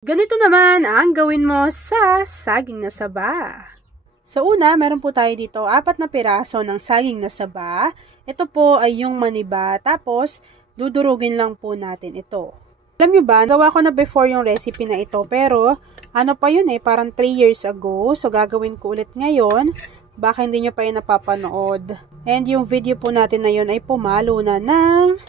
Ganito naman ang gawin mo sa saging na saba. Sa una, meron po tayo dito 4 na piraso ng saging na saba. Ito po ay yung maniba, tapos dudurugin lang po natin ito. Alam nyo ba, gawa ko na before yung recipe na ito, pero ano pa yun parang 3 years ago. So gagawin ko ulit ngayon, baka hindi nyo pa yun napapanood. And yung video po natin na yun ay pumalo na ng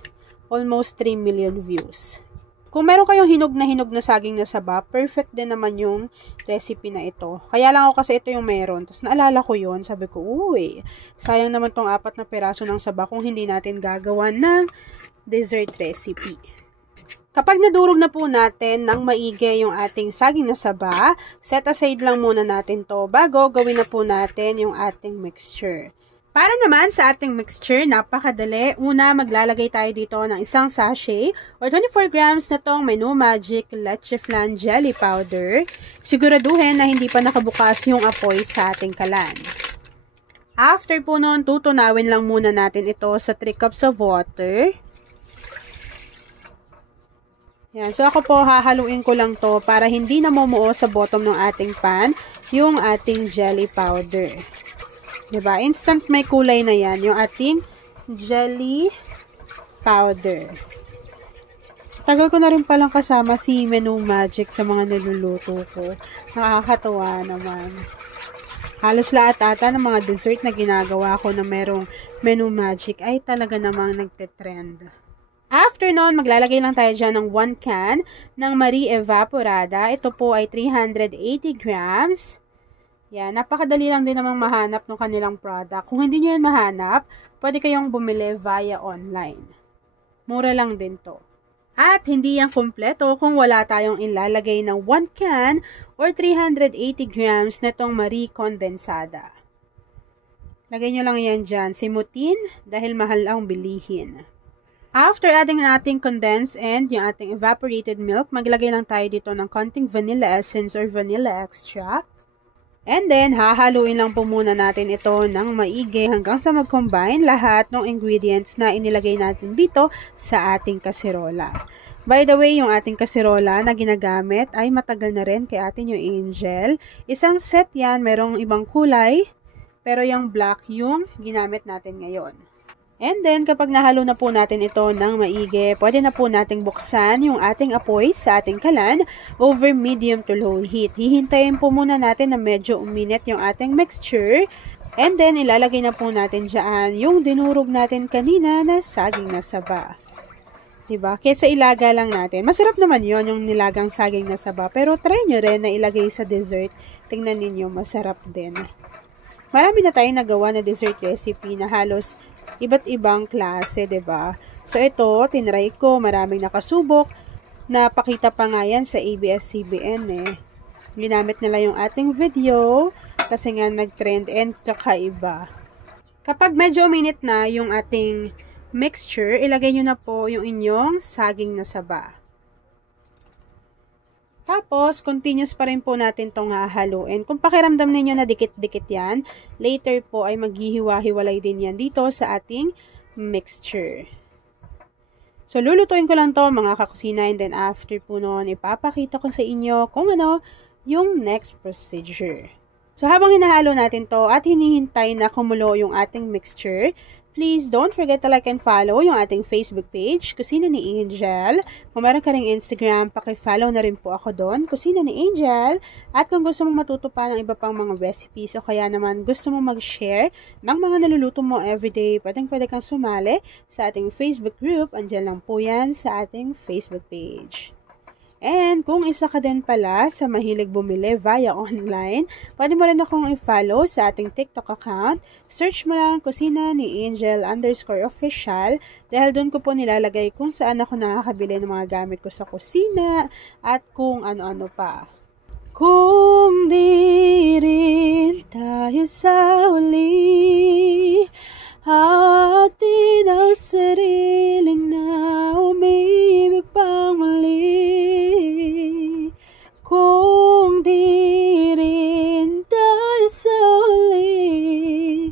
almost 3 million views. Kung meron kayong hinog na saging na saba, perfect din naman yung recipe na ito. Kaya lang ako kasi ito yung meron. Tapos naalala ko yun, sabi ko, uy, sayang naman tong 4 na piraso ng saba kung hindi natin gagawa ng dessert recipe. Kapag nadurog na po natin ng maigi yung ating saging na saba, set aside lang muna natin to bago gawin na po natin yung ating mixture. Para naman sa ating mixture, napakadali. Una, maglalagay tayo dito ng isang sachet or 24 grams na tong Menu Magic Leche Flan Jelly Powder. Siguraduhin na hindi pa nakabukas yung apoy sa ating kalan. After po nun, tutunawin lang muna natin ito sa 3 cups of water. Yan. So, ako po, hahaluin ko lang to para hindi namumuo sa bottom ng ating pan yung ating jelly powder. Diba? Instant may kulay na yan, yung ating jelly powder. Tagal ko na rin palang kasama si Menu Magic sa mga niluluto ko. Nakakatawa naman. Halos lahat ata ng mga dessert na ginagawa ko na merong Menu Magic ay talaga namang nagte-trend. After nun, maglalagay lang tayo dyan ng 1 can ng Marie Evaporada. Ito po ay 380 grams. Yan, napakadali lang din namang mahanap ng kanilang product. Kung hindi nyo yan mahanap, pwede kayong bumili via online. Mura lang din to. At hindi yan kompleto kung wala tayong ilalagay ng 1 can or 380 grams na itong Marie Condensada. Lagay nyo lang yan dyan, simutin, dahil mahal ang bilihin. After adding nating condensed and yung ating evaporated milk, maglagay lang tayo dito ng konting vanilla essence or vanilla extract. And then, hahaluin lang po muna natin ito ng maigi hanggang sa mag-combine lahat ng ingredients na inilagay natin dito sa ating kaserola. By the way, yung ating kaserola na ginagamit ay matagal na rin kay atin yung Angel. Isang set yan, merong ibang kulay, pero yung black yung ginamit natin ngayon. And then, kapag nahalo na po natin ito ng maigi, pwede na po nating buksan yung ating apoy sa ating kalan over medium to low heat. Hihintayin po muna natin na medyo uminit yung ating mixture. And then, ilalagay na po natin dyan yung dinurog natin kanina na saging na saba. Diba? Kesa ilaga lang natin. Masarap naman yon yung nilagang saging na saba. Pero try nyo rin na ilagay sa dessert. Tingnan ninyo, masarap din. Marami na tayong nagawa na dessert recipe na halos iba't ibang klase, 'di ba? So ito, tinry ko, maraming nakasubok. Napakita pa nga yan sa ABS-CBN Ginamit nila yung ating video kasi nga nag-trend and kakaiba. Kapag medyo uminit na yung ating mixture, ilagay nyo na po yung inyong saging na saba. Tapos, continuous pa rin po natin itong hahaluin. Kung pakiramdam ninyo na dikit-dikit yan, later po ay maghihiwa-hiwalay din yan dito sa ating mixture. So, lulutuin ko lang to mga kakusina, and then after po noon, ipapakita ko sa inyo kung ano yung next procedure. So, habang hinahalo natin to at hinihintay na kumulo yung ating mixture, please don't forget to like and follow yung ating Facebook page, Kusina ni Angel. Kung meron ka ring Instagram, paki-follow na rin po ako doon, Kusina ni Angel. At kung gusto mong matuto pa ng iba pang mga recipes o kaya naman gusto mong mag-share ng mga naluluto mo everyday, pwede kang sumali sa ating Facebook group. Andiyan lang po yan sa ating Facebook page. And kung isa ka din pala sa mahilig bumili via online, pwede mo rin akong i-follow sa ating TikTok account. Search mo lang Kusina ni Angel_official dahil doon ko po nilalagay kung saan ako nakakabili ng mga gamit ko sa kusina at kung ano-ano pa. Kung di rin tayo sa uli, atin ang sariling na umibig pang muli. Kung di rin tayo sa uli,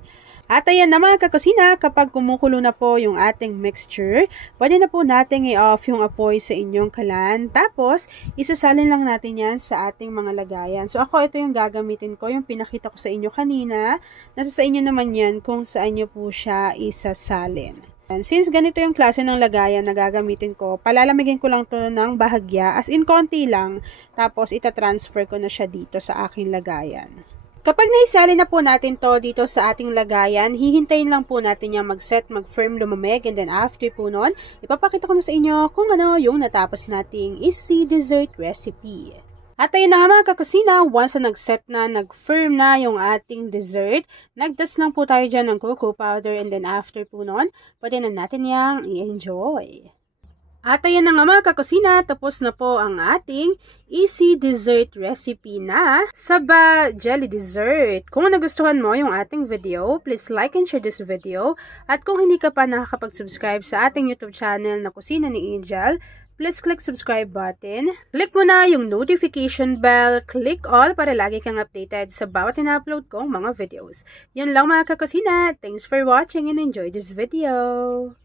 At ayan na mga kakusina, kapag kumukulo na po yung ating mixture, pwede na po natin i-off yung apoy sa inyong kalan. Tapos, isasalin lang natin yan sa ating mga lagayan. So ako, ito yung gagamitin ko, yung pinakita ko sa inyo kanina. Nasa sa inyo naman yan kung saan nyo po siya isasalin. And since ganito yung klase ng lagayan na gagamitin ko, palalamigin ko lang to ng bahagya, as in konti lang. Tapos, itatransfer ko na siya dito sa aking lagayan. Kapag naisali na po natin to dito sa ating lagayan, hihintayin lang po natin yung mag-set, mag-firm, lumamig, and then after po nun, ipapakita ko na sa inyo kung ano yung natapos nating easy dessert recipe. At ayun na nga mga kakusina, once na nag-set na, nag-firm na yung ating dessert, nag-dust lang po tayo dyan ng cocoa powder, and then after po nun, pwede na natin yung i-enjoy. At ayan na nga mga kakusina, tapos na po ang ating easy dessert recipe na Saba Jelly Dessert. Kung nagustuhan mo yung ating video, please like and share this video. At kung hindi ka pa nakakapag-subscribe sa ating YouTube channel na Kusina ni Angel, please click subscribe button. Click mo na yung notification bell, click all para lagi kang updated sa bawat ina-upload kong mga videos. Yun lang mga kakusina. Thanks for watching and enjoy this video.